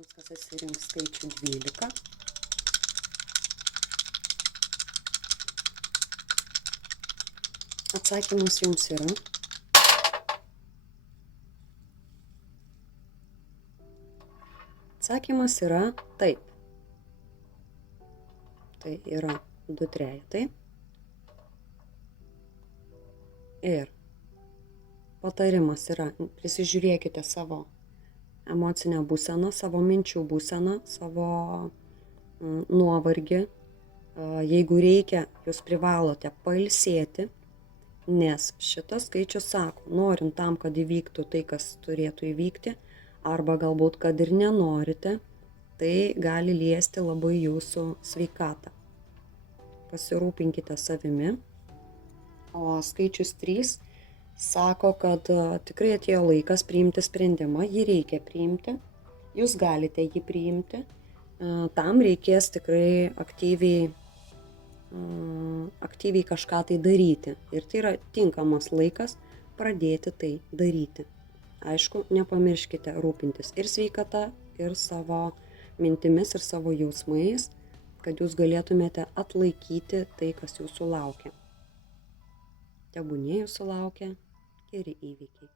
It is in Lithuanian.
tiems, kas atsirinks skaičių 12. Atsakymas jums yra. Atsakymas yra taip. Tai yra 2 trejetai. Ir patarimas yra, prisižiūrėkite savo emocinę būseną, savo minčių būseną, savo nuovargį. Jeigu reikia, jūs privalote pailsėti, nes šitas skaičius sako, norint tam, kad įvyktų tai, kas turėtų įvykti, arba galbūt, kad ir nenorite, tai gali liesti labai jūsų sveikatą. Pasirūpinkite savimi. O skaičius 3 sako, kad tikrai atėjo laikas priimti sprendimą, jį reikia priimti, jūs galite jį priimti, tam reikės tikrai aktyviai kažką tai daryti ir tai yra tinkamas laikas pradėti tai daryti. Aišku, nepamirškite rūpintis ir sveikata, ir savo mintimis, ir savo jausmais, kad jūs galėtumėte atlaikyti tai, kas jūsų laukia. Tebūnie jūsų laukia geri įvykiai.